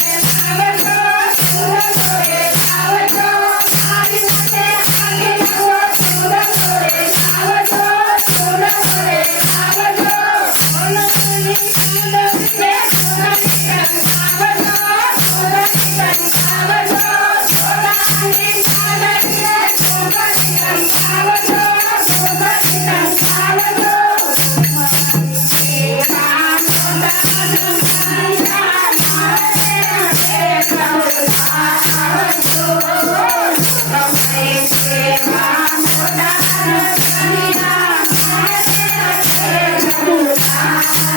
dance.